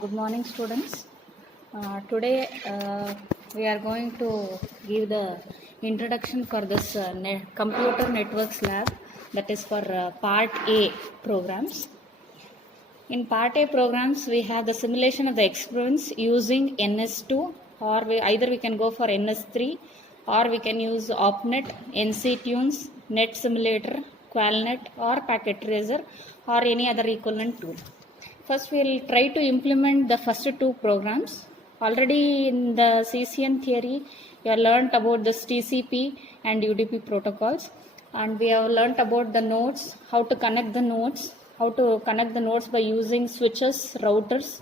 Good morning, students. Today we are going to give the introduction for this computer networks lab, that is for part A programs. In part A programs, we have the simulation of the experiments using NS2, or either we can go for NS3, or we can use OpNet, NCTunes, Net Simulator, QualNet, or Packet Tracer, or any other equivalent tool. First, we will try to implement the first two programs. Already in the CCN theory, you have learnt about this TCP and UDP protocols, and we have learnt about the nodes, how to connect the nodes, by using switches, routers.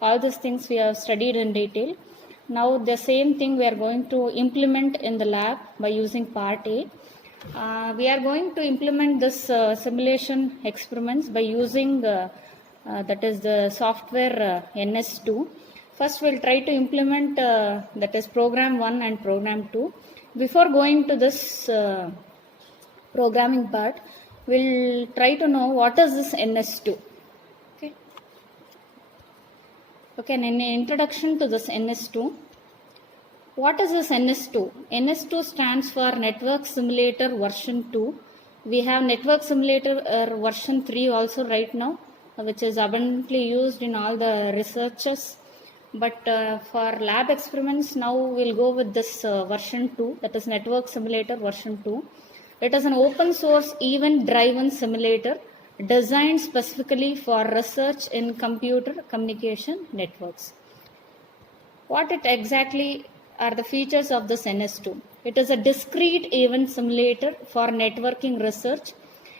All these things we have studied in detail. Now the same thing we are going to implement in the lab by using part A. We are going to implement this simulation experiments by using that is the software NS2. First we'll try to implement that is program 1 and program 2. Before going to this programming part, we'll try to know what is this NS2. Okay, and in introduction to this NS2, what is this NS2? NS2 stands for Network Simulator version 2. We have Network Simulator version 3 also right now, which is abundantly used in all the researches. But for lab experiments, now we'll go with this version 2, that is Network Simulator version 2. It is an open source event-driven simulator designed specifically for research in computer communication networks. What it exactly are the features of this NS2? It is a discrete event simulator for networking research.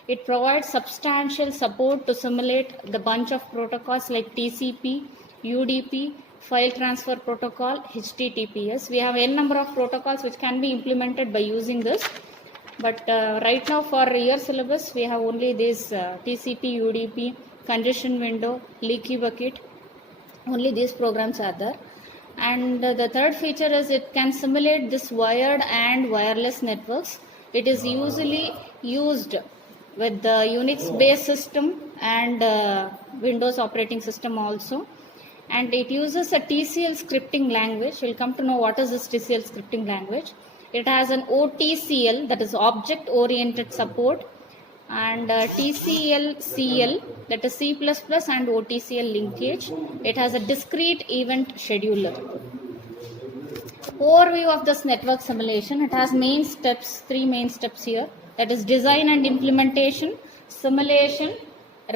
It provides substantial support to simulate the bunch of protocols like TCP, UDP, file transfer protocol, HTTPS. We have n number of protocols which can be implemented by using this. But right now for year syllabus, we have only this TCP, UDP, congestion window, leaky bucket. Only these programs are there. And the third feature is it can simulate this wired and wireless networks. It is usually used with the Unix based system and Windows operating system also. And it uses a TCL scripting language. We'll come to know what is this TCL scripting language. It has an OTCL, that is object oriented support, and TCL-CL, that is C++ and OTCL linkage. It has a discrete event scheduler. Overview of this network simulation. It has main steps, 3 main steps here. That is design and implementation, simulation,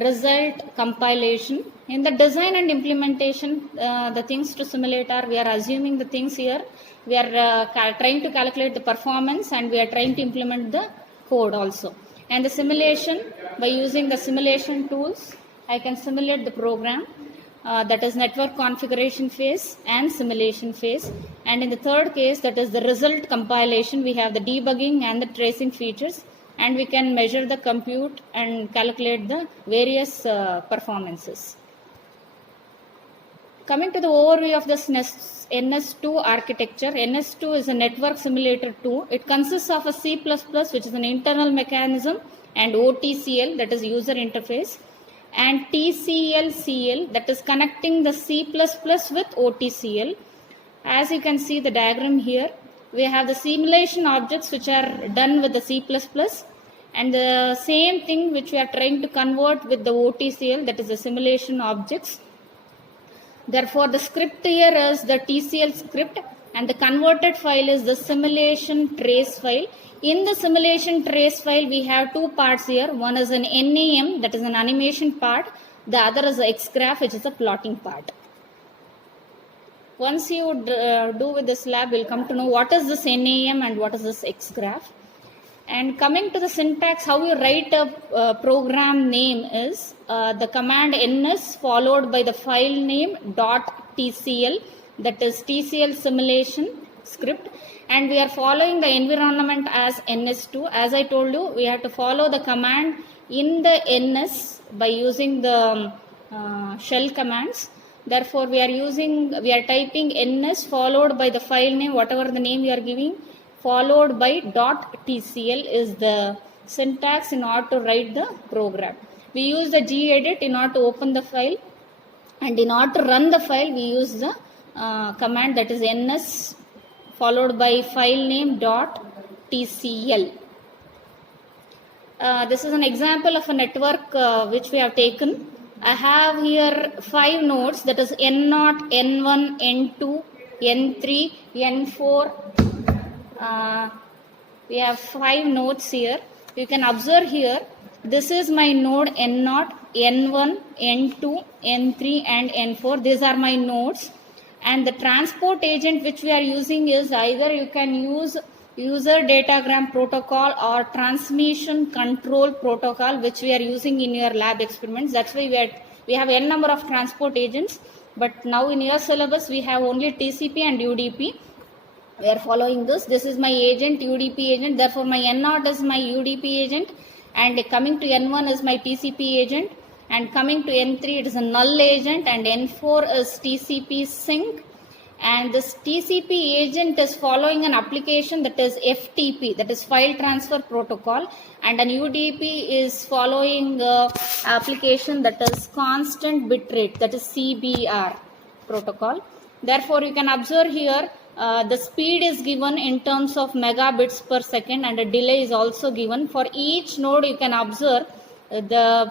result, compilation. In the design and implementation, the things to simulate are, we are assuming the things here. We are trying to calculate the performance, and we are trying to implement the code also. And the simulation, by using the simulation tools, I can simulate the program. That is network configuration phase and simulation phase. And in the third case, that is the result compilation, we have the debugging and the tracing features, and we can measure the compute and calculate the various performances. Coming to the overview of this NS2 architecture, NS2 is a network simulator 2. It consists of a C++, which is an internal mechanism, and OTCL, that is user interface, and TCL-CL, that is connecting the C++ with OTCL. As you can see the diagram here, we have the simulation objects which are done with the C++, and the same thing which we are trying to convert with the OTCL, that is the simulation objects. Therefore, the script here is the TCL script, and the converted file is the simulation trace file. In the simulation trace file, we have two parts here. One is an NAM, that is an animation part. The other is the XGraph, which is a plotting part. Once you do with this lab, we'll come to know what is this NAM and what is this XGraph. And coming to the syntax, how you write a program name is the command ns followed by the file name .tcl, that is TCL simulation script, and we are following the environment as ns2. As I told you, we have to follow the command in the ns by using the shell commands. Therefore, we are typing ns followed by the file name, whatever the name we are giving, followed by .tcl is the syntax in order to write the program. We use the gedit in order to open the file, and in order to run the file we use the command that is ns followed by file name dot tcl. This is an example of a network which we have taken. I have here 5 nodes, that is N0, N1, N2, N3, N4. We have 5 nodes here. You can observe here, this is my node N0, N1, N2, N3 and N4. These are my nodes. And the transport agent which we are using is either you can use user datagram protocol or transmission control protocol, which we are using in your lab experiments. That's why we have n number of transport agents, but now in your syllabus we have only TCP and UDP. We are following this. This is my agent, UDP agent. Therefore my N0 is my UDP agent, and coming to N1 is my TCP agent, and coming to N3 it is a null agent, and N4 is TCP sync. And this TCP agent is following an application that is FTP, that is file transfer protocol, and an UDP is following application that is constant bitrate, that is CBR protocol. Therefore you can observe here the speed is given in terms of megabits per second, and a delay is also given. For each node you can observe the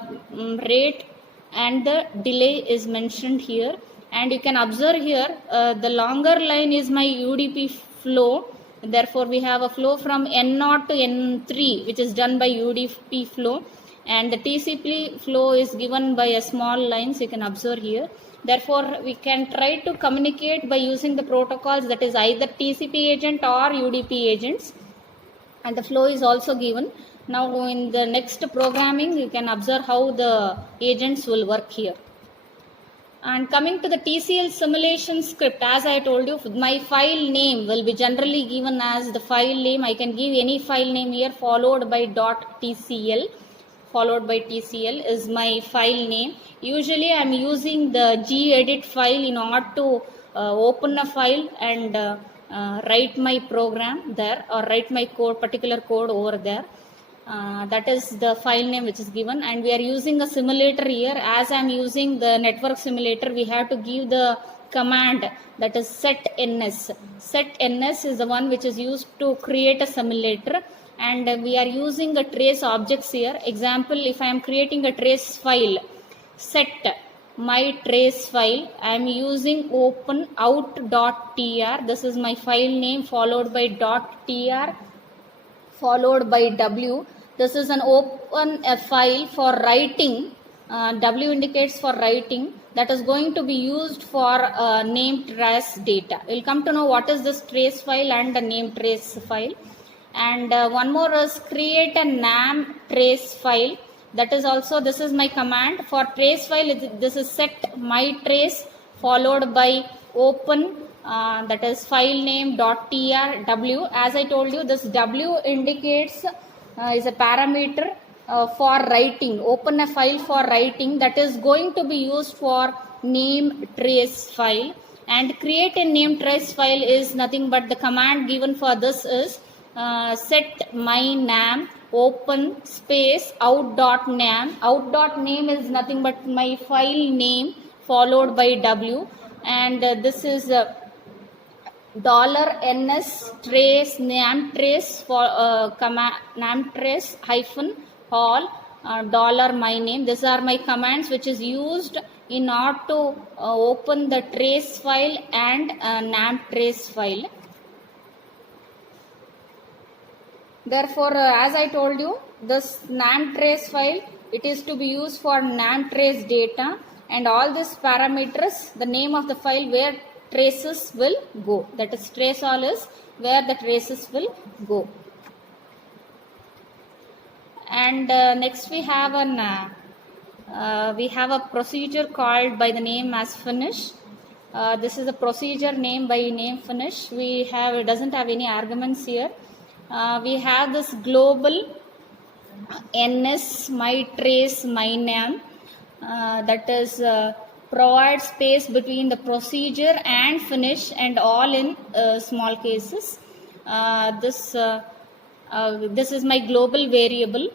rate and the delay is mentioned here. And you can observe here the longer line is my UDP flow. Therefore we have a flow from N0 to N3 which is done by UDP flow, and the TCP flow is given by a small line, so you can observe here. Therefore we can try to communicate by using the protocols that is either TCP agent or UDP agents, and the flow is also given. Now in the next programming you can observe how the agents will work here. And coming to the TCL simulation script, as I told you, my file name will be generally given as the file name. I can give any file name here followed by .tcl. Followed by TCL is my file name. Usually I am using the gedit file in order to open a file and write my program there, or write my code, particular code over there. That is the file name which is given, and we are using a simulator here. As I am using the network simulator, we have to give the command that is set ns. Set ns is the one which is used to create a simulator, and we are using a trace objects here. Example, if I am creating a trace file, set my trace file, I am using open out.tr. This is my file name followed by .tr followed by w. This is an open file for writing. W indicates for writing, that is going to be used for name trace data. We'll come to know what is this trace file and the name trace file. And one more is create a nam trace file. That is also, this is my command for trace file. This is set my trace followed by open that is file name .tr w. As I told you, this w indicates is a parameter for writing. Open a file for writing, that is going to be used for name trace file. And create a name trace file is nothing but the command given for this is set my nam open space out.nam. Out.name is nothing but my file name followed by w, and this is $ns trace nam trace for command nam trace hyphen all dollar my name. These are my commands which is used in order to open the trace file and nam trace file. Therefore, as I told you, this nam trace file, it is to be used for nam trace data, and all these parameters, the name of the file where traces will go, that is trace all is where the traces will go. And next we have a procedure called by the name as finish. This is a procedure name by name finish. It doesn't have any arguments here. We have this global ns my trace my name, that is provide space between the procedure and finish, and all in small cases. This is my global variable,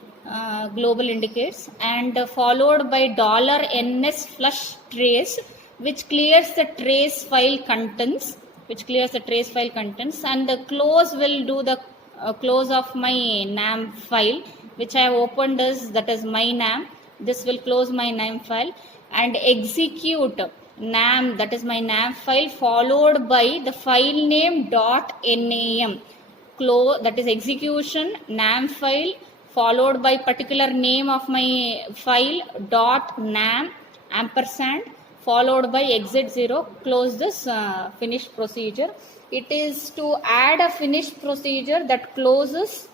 global indicates, and followed by $ns flush trace. which clears the trace file contents, and the close will do the close of my NAM file, which I have opened that is my NAM. This will close my NAM file, and execute NAM, that is my NAM file, followed by the file name .nam. That is execution NAM file followed by particular name of my file .nam ampersand followed by exit 0. Close this finish procedure. It is to add a finish procedure that closes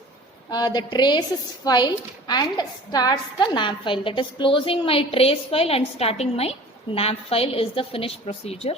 the traces file and starts the NAM file. That is closing my trace file and starting my NAM file is the finish procedure.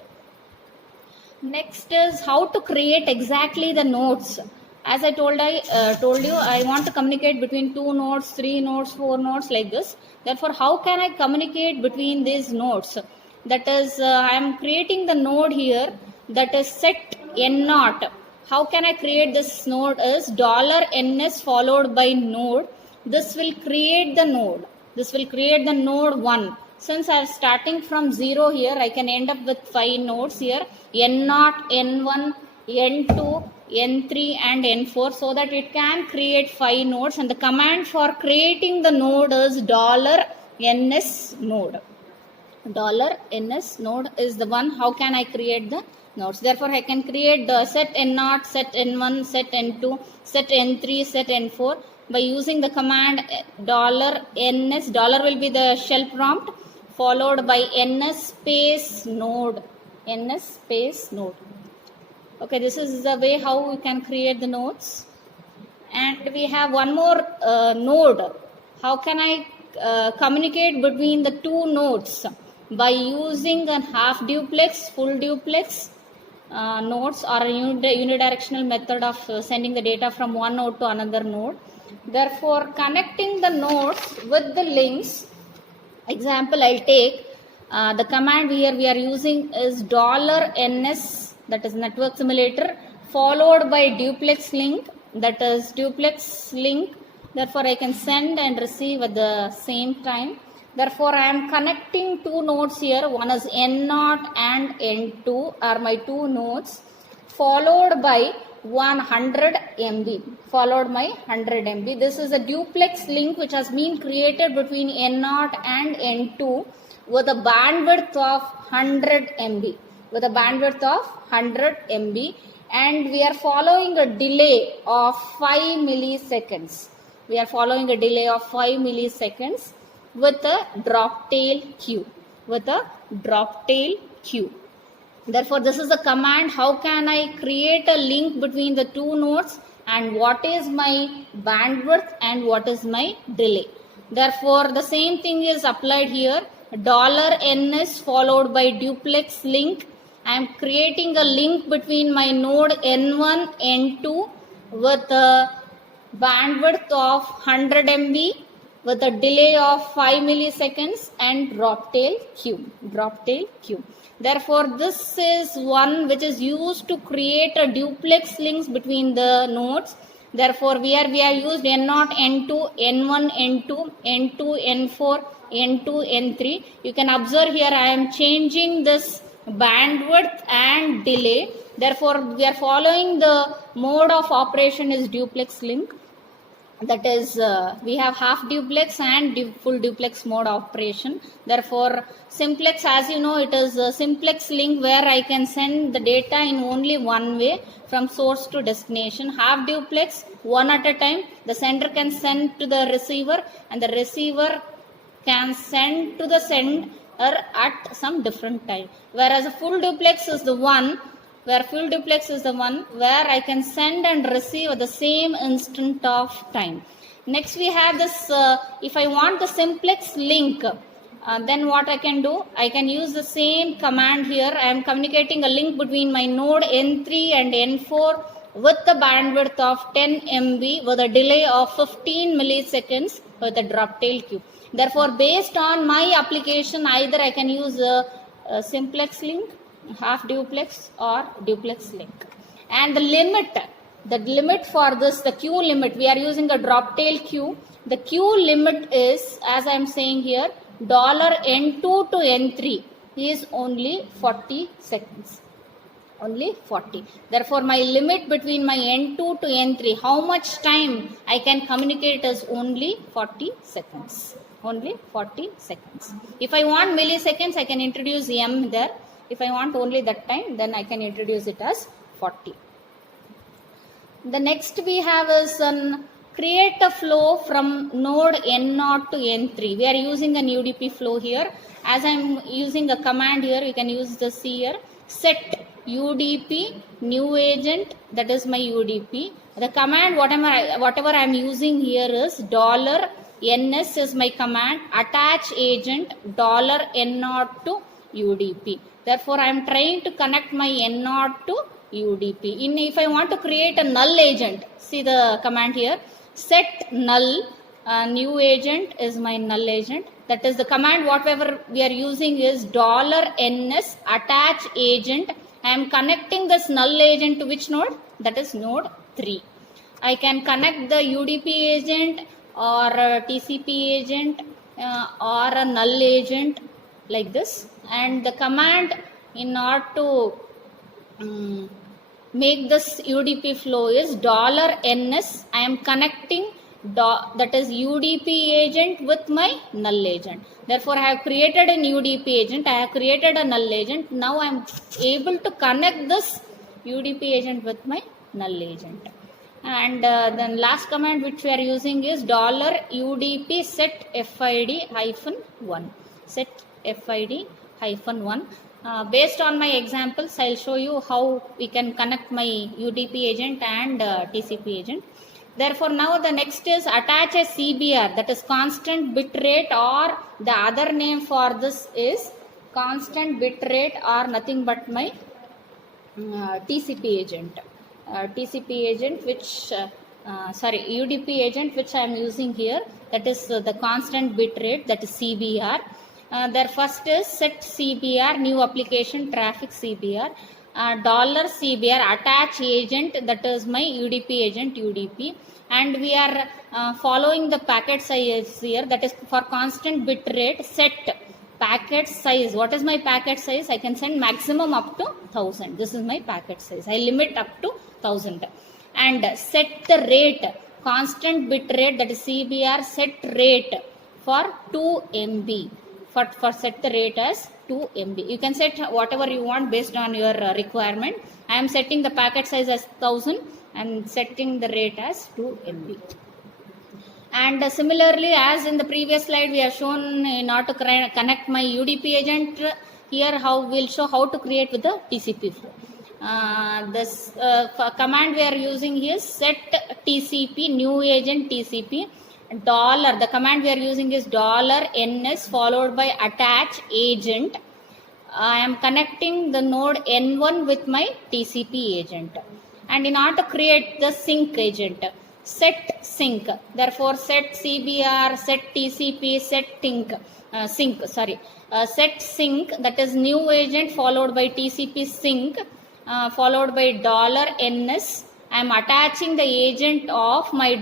Next is how to create exactly the nodes. As I told you, I want to communicate between 2 nodes, 3 nodes, 4 nodes like this. Therefore, how can I communicate between these nodes? That is, I am creating the node here, that is set n0. How can I create this node is $ns followed by node. This will create the node. This will create the node 1. Since I am starting from 0 here, I can end up with 5 nodes here, n0, n1, n2, n3 and n4, so that it can create 5 nodes, and the command for creating the node is $ns node. $ns node is the one. How can I create the nodes? Therefore, I can create the set n0, set n1, set n2, set n3, set n4 by using the command $ns. Dollar will be the shell prompt followed by ns space node. Ns space node. Okay, this is the way how we can create the nodes. And we have one more node. How can I communicate between the 2 nodes? By using a half duplex, full duplex nodes, or a unidirectional method of sending the data from one node to another node. Therefore, connecting the nodes with the links. Example, I'll take the command here we are using is $ns, that is network simulator, followed by duplex link, that is duplex link. Therefore, I can send and receive at the same time. Therefore, I am connecting 2 nodes here. One is N0 and N2 are my 2 nodes, followed by 100 MB, followed by 100 MB. This is a duplex link which has been created between N0 and N2 with a bandwidth of 100 MB. With a bandwidth of 100 MB, and we are following a delay of 5 milliseconds. We are following a delay of 5 milliseconds with a drop tail queue. Therefore, this is the command. How can I create a link between the 2 nodes, and what is my bandwidth and what is my delay? Therefore, the same thing is applied here. $ns followed by duplex link. I am creating a link between my node N1, N2 with a bandwidth of 100 MB with a delay of 5 milliseconds and drop tail queue. Therefore, this is one which is used to create a duplex links between the nodes. Therefore, we are used N0, N2, N1, N2, N2, N4, N2, N3. You can observe here I am changing this bandwidth and delay. Therefore, we are following the mode of operation is duplex link. That is, we have half duplex and full duplex mode operation. Therefore, simplex, as you know, it is a simplex link where I can send the data in only one way from source to destination. Half duplex, one at a time. The sender can send to the receiver, and the receiver can send to the sender at some different time. Whereas a full duplex is the one where I can send and receive at the same instant of time. Next, we have this, if I want the simplex link, then what I can do? I can use the same command here. I am communicating a link between my node N3 and N4 with the bandwidth of 10 MB with a delay of 15 milliseconds with a drop tail queue. Therefore, based on my application, either I can use a simplex link, half duplex, or duplex link. And the limit for this, the queue limit, we are using a drop tail queue. The queue limit is, as I am saying here, $N2 to N3. is only 40 seconds. Only 40. Therefore, my limit between my N2 to N3, how much time I can communicate is only 40 seconds. Only 40 seconds. If I want milliseconds, I can introduce M there. If I want only that time, then I can introduce it as 40. The next we have is create a flow from node N0 to N3. We are using an UDP flow here. As I am using a command here, you can use this here. Set UDP new agent, that is my UDP. The command whatever I am using here is $ns is my command, attach agent $n0 to UDP. Therefore, I am trying to connect my N0 to UDP. If I want to create a null agent, see the command here, set null, new agent is my null agent. That is the command whatever we are using is $ns attach agent. I am connecting this null agent to which node? That is node 3. I can connect the UDP agent or a TCP agent or a null agent like this. And the command in order to make this UDP flow is $ns. I am connecting that is UDP agent with my null agent. Therefore, I have created an UDP agent. I have created a null agent. Now I am able to connect this UDP agent with my null agent. And then last command which we are using is $UDP set FID -1. Set FID -1. Based on my examples, I'll show you how we can connect my UDP agent and TCP agent. Therefore, now the next is attach a CBR, that is constant bit rate, or the other name for this is constant bit rate or nothing but my TCP agent. TCP agent which UDP agent which I am using here, that is the constant bit rate, that is CBR. Their first is set CBR, new application traffic CBR. $CBR attach agent, that is my UDP agent UDP, and we are following the packet size here, that is for constant bit rate. Set packet size. What is my packet size? I can send maximum up to 1000. This is my packet size. I limit up to 1000. And set the rate, constant bit rate, that is CBR set rate for 2 MB. For set the rate as 2 MB. You can set whatever you want based on your requirement. I am setting the packet size as 1000 and setting the rate as 2 MB. And similarly, as in the previous slide, we have shown in order to connect my UDP agent. Here, we'll show how to create with the TCP flow. This command we are using here is set TCP new agent TCP. The command we are using is $ns followed by attach agent. I am connecting the node N1 with my TCP agent. And in order to create the sync agent, set sync. Therefore, set CBR, set TCP, set set sync, that is new agent followed by TCP sync followed by $ns. I am attaching the agent of my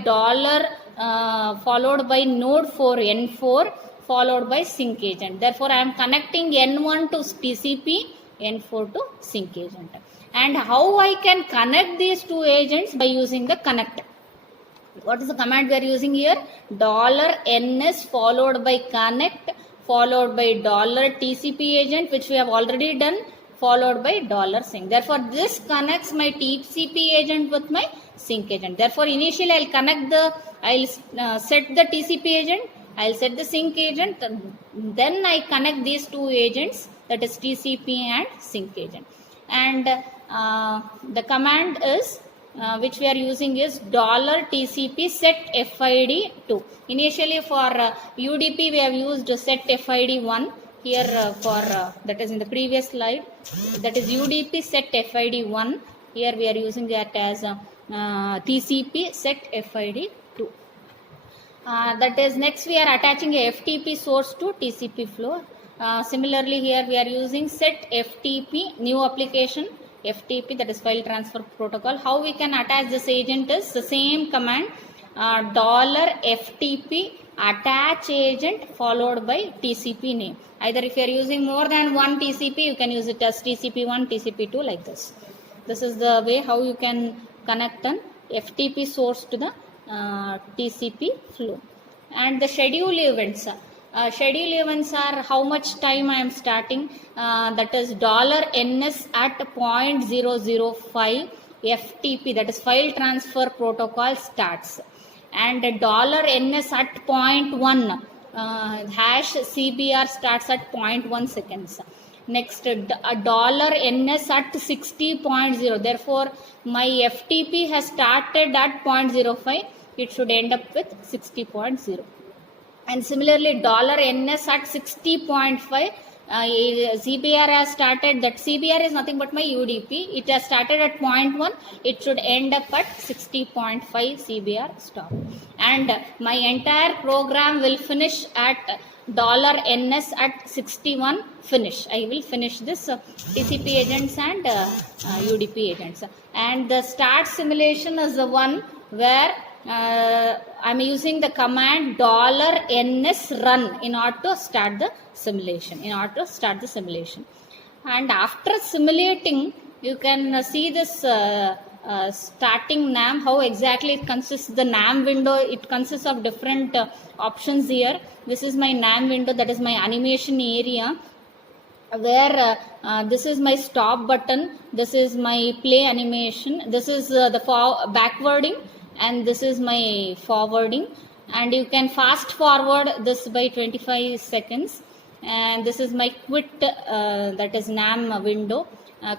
followed by node 4 N4 followed by sync agent. Therefore, I am connecting N1 to TCP, N4 to sync agent. And how I can connect these two agents? By using the connect. What is the command we are using here? $ns followed by connect followed by $TCP agent, which we have already done, followed by $sync. Therefore, this connects my TCP agent with my sync agent. Therefore, initially I'll set the TCP agent, I'll set the sync agent, then I connect these two agents, that is TCP and sync agent. And the command is which we are using is $TCP set FID 2. Initially for UDP we have used set FID 1. Here for that is in the previous slide, that is UDP set FID 1. Here we are using that as TCP set FID 2. That is, next we are attaching a FTP source to TCP flow. Similarly, here we are using set FTP new application FTP, that is file transfer protocol. How we can attach this agent is the same command, $FTP attach agent followed by TCP name. Either if you are using more than one TCP, you can use it as TCP1, TCP2 like this. This is the way how you can connect an FTP source to the TCP flow. And the schedule events. Schedule events are how much time I am starting. That is $NS at 0.005 FTP, that is file transfer protocol starts. And $NS at 0.1 hash CBR starts at 0.1 seconds. Next, $NS at 60.0. Therefore, my FTP has started at 0.05. It should end up with 60.0. And similarly, $NS at 60.5. CBR has started, that CBR is nothing but my UDP. It has started at 0.1. It should end up at 60.5 CBR stop. And my entire program will finish at $NS at 61 finish. I will finish this TCP agents and UDP agents. And the start simulation is the one where I'm using the command $NS run in order to start the simulation. And after simulating, you can see this starting NAM, how exactly it consists. The NAM window, it consists of different options here. This is my NAM window, that is my animation area, where this is my stop button, this is my play animation, this is the backwarding, and this is my forwarding. And you can fast forward this by 25 seconds. And this is my quit, that is NAM window.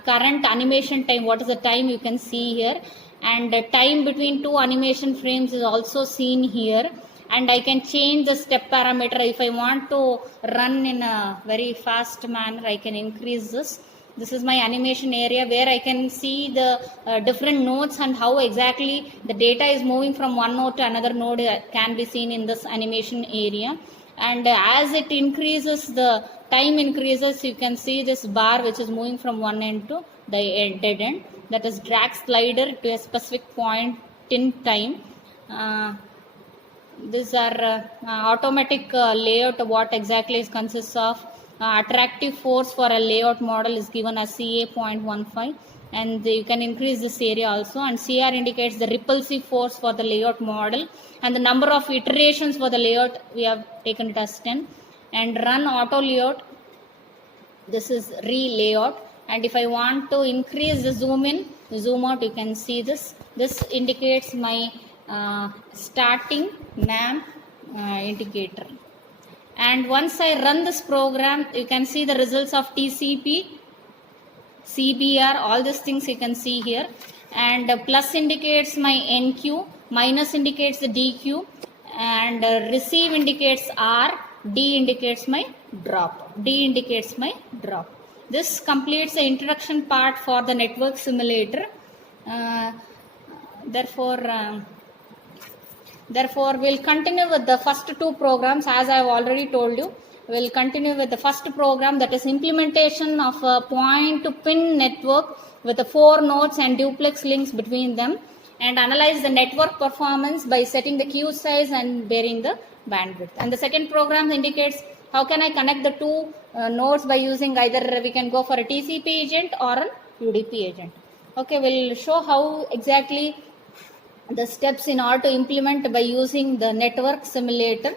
Current animation time, what is the time, you can see here. And time between two animation frames is also seen here. And I can change the step parameter. If I want to run in a very fast manner, I can increase this. This is my animation area where I can see the different nodes and how exactly the data is moving from one node to another node can be seen in this animation area. And as it increases, the time increases, you can see this bar which is moving from one end to the dead end. That is drag slider to a specific point in time. These are automatic layout. What exactly it consists of? Attractive force for a layout model is given as CA 0.15, and you can increase this area also. And CR indicates the repulsive force for the layout model, and the number of iterations for the layout we have taken it as 10. And run auto layout, this is re-layout. And if I want to increase the zoom in, zoom out, you can see this. This indicates my starting NAM indicator. And once I run this program, you can see the results of TCP, CBR, all these things you can see here. And plus indicates my NQ, minus indicates the DQ, and receive indicates R, D indicates my drop. This completes the introduction part for the network simulator. Therefore, we'll continue with the first two programs. As I've already told you, we'll continue with the first program, that is implementation of a point-to-pin network with the 4 nodes and duplex links between them, and analyze the network performance by setting the queue size and varying the bandwidth. And the second program indicates how can I connect the two nodes by using either we can go for a TCP agent or a UDP agent. Okay, we'll show how exactly the steps in order to implement by using the network simulator